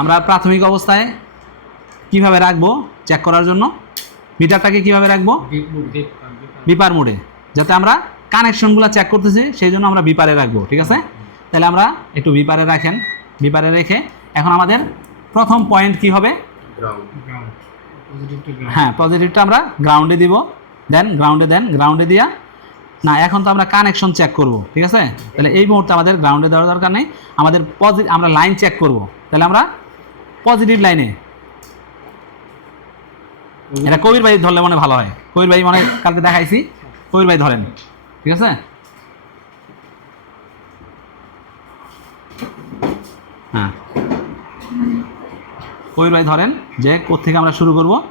আমরা প্রাথমিক অবস্থায় কীভাবে রাখব? চেক করার জন্য। মিটারটাকে কীভাবে রাখব? বিপার মোডে। যাতে আমরা কানেকশনগুলো চেক করতেছি সেই জন্য আমরা বিপারে রাখব ঠিক আছে? তাহলে আমরা একটু বিপারে রাখেন। বিপারে রেখে এখন আমাদের প্রথম পয়েন্ট কি হবে? হ্যাঁ পজিটিভটা আমরা গ্রাউন্ডে দিব। দেন গ্রাউন্ডে দেন গ্রাউন্ডে দিয়া। না এখন তো আমরা কানেকশন চেক করব ঠিক আছে? তাহলে এই মুহূর্তে আমাদের গ্রাউন্ডে দেওয়ার দরকার নেই। আমাদের পজিটিভ আমরা লাইন চেক করব। তাহলে আমরা পজিটিভ লাইনে এটা কবির ভাই ধরলে মনে ভালো হয়। কবির ভাই মানে কালকে দেখাইছি। কবির ভাই ধরেন। ঠিক আছে? হ্যাঁ। কবির ভাই ধরেন যে কোথেকে আমরা শুরু করব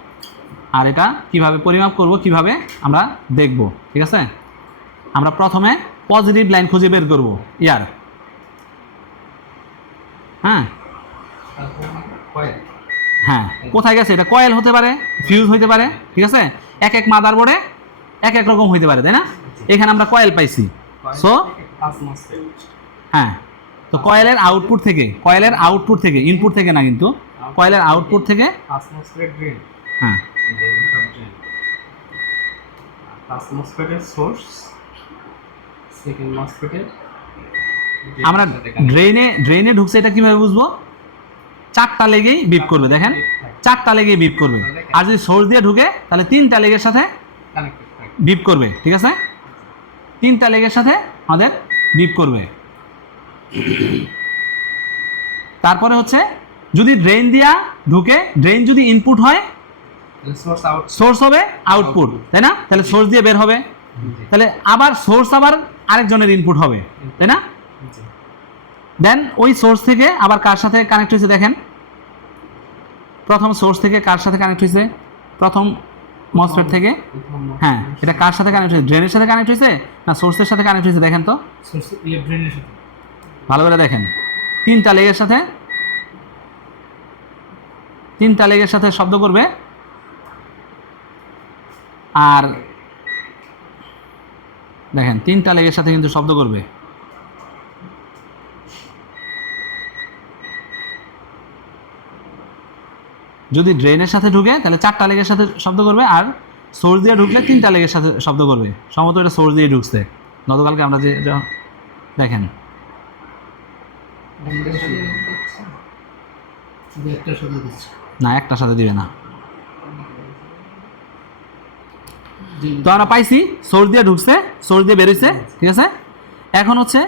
আর এটা কীভাবে পরিমাপ করব কীভাবে আমরা দেখব। ঠিক আছে? আমরা প্রথমে পজিটিভ লাইন খুঁজে বের করব। ইয়ার। হ্যাঁ? হ্যাঁ কোথায় গেছে এটা? কয়েল হতে পারে ফিউজ হতে পারে, ঠিক আছে? এক এক মাদার বোর্ডে এক এক রকম হইতে পারে, তাই না? এখানে আমরা কয়েল পাইছি। সো হ্যাঁ তো কয়েলের আউটপুট থেকে, কয়েলের আউটপুট থেকে ইনপুট থেকে না কিন্তু, কয়েলের আউটপুট থেকে হ্যাঁ। আমরা ড্রেনে ড্রেনে ঢুকছে এটা কীভাবে বুঝব? চারটা লেগেই বিপ করবে, দেখেন। চারটা লেগেই বিপ করবে। আর যদি সোর্স দিয়ে ঢুকে, তাহলে তিনটা লেগের সাথে বিপ করবে, ঠিক আছে? তিনটা লেগের সাথে আমাদের বিপ করবে। তারপরে হচ্ছে, যদি ড্রেন দিয়া ঢুকে ড্রেন যদি ইনপুট হয় সোর্স হবে আউটপুট তাই না? তাহলে সোর্স দিয়ে বের হবে। তাহলে আবার সোর্স আবার আরেকজনের ইনপুট হবে, তাই না? দেন ওই সোর্স থেকে আবার কার সাথে কানেক্ট হয়েছে দেখেন। প্রথম সোর্স থেকে কার সাথে কানেক্ট হয়েছে? প্রথম মসফেট থেকে? হ্যাঁ এটা কার সাথে কানেক্ট হয়েছে? ড্রেনের সাথে কানেক্ট হয়েছে না সোর্সের সাথে কানেক্ট হয়েছে? দেখেন তো। সাথে। ভালো করে দেখেন। তিনটা লেগের সাথে? তিনটা লেগের সাথে শব্দ করবে। আর দেখেন তিনটা লেগের সাথে কিন্তু শব্দ করবে। যদি ড্রেনের সাথে ঢুকে, তাহলে চারটা লেগের সাথে শব্দ করবে আর সোর্স দিয়ে ঢুকলে তিনটা লেগের সাথে শব্দ করবে। সম্ভবত এটা সোর্স দিয়ে ঢুকছে। গতকালকে আমরা যে দেখেন। না একটা সাথে দিবে না। তো আমরা পাইছি সোর্স দিয়ে ঢুকছে সোর্স দিয়ে বেরোইছে, ঠিক আছে? এখন হচ্ছে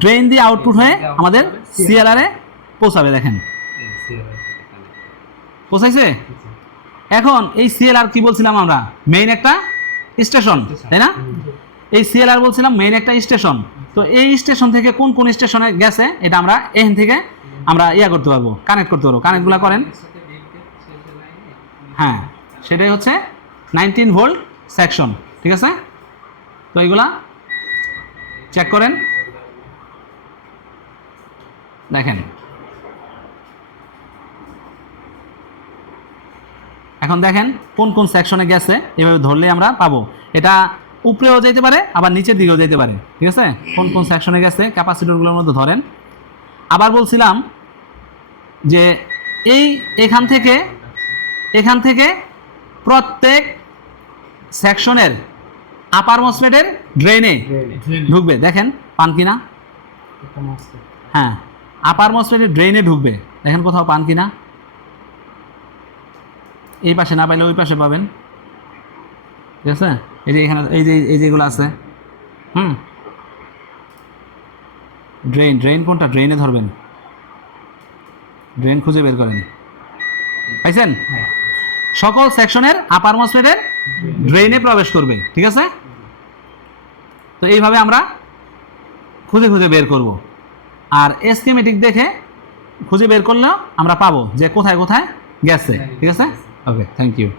ড্রেন দিয়ে আউটপুট হয়ে আমাদের সিএলআরে পৌঁছাবে, দেখেন। পৌঁছাইছে এখন এই সিএলআর কি বলছিলাম আমরা? মেইন একটা স্টেশন তাই না? এই সিএলআর বলছিলাম মেইন একটা স্টেশন তো এই স্টেশন থেকে কোন কোন স্টেশনে গেছে, এটা আমরা এখান থেকে আমরা ইয়া করতে পারব কানেক্ট করতে পারব। কানেক্টগুলো করেন। হ্যাঁ সেটাই হচ্ছে নাইনটিন ভোল্ট সেকশন ঠিক আছে? তো এইগুলা চেক করেন। দেখেন। এখন দেখেন কোন কোন সেকশনে গেছে এভাবে ধরলে আমরা পাবো। এটা উপরেও যেতে পারে আবার নিচের দিকেও যেতে পারে ঠিক আছে? কোন কোন সেকশনে গেছে ক্যাপাসিটরগুলোর মধ্যে ধরেন। আবার বলছিলাম যে এই এখান থেকে এখান থেকে প্রত্যেক সেকশনের আপার মসমেটের ড্রেনে ঢুকবে দেখেন পান কিনা? হ্যাঁ আপার মসমেটের ড্রেনে ঢুকবে দেখেন কোথাও পান কিনা? এই পাশে না পাইলে ওই পাশে পাবেন। ঠিক আছে? এই যে এখানে, এই যে, এই যেগুলো আছে। হুম? ড্রেন ড্রেন কোনটা? ড্রেনে ধরবেন। ড্রেন খুঁজে বের করেন। পাইছেন? সকল সেকশনের আপার মসমেটের ড্রেনে প্রবেশ করবে। ঠিক আছে? তো এইভাবে আমরা খুঁজে খুঁজে বের করব। আর এসকেমেটিক দেখে খুঁজে বের করলেও আমরা পাবো যে কোথায় কোথায় গেছে। ঠিক আছে? Okay, thank you.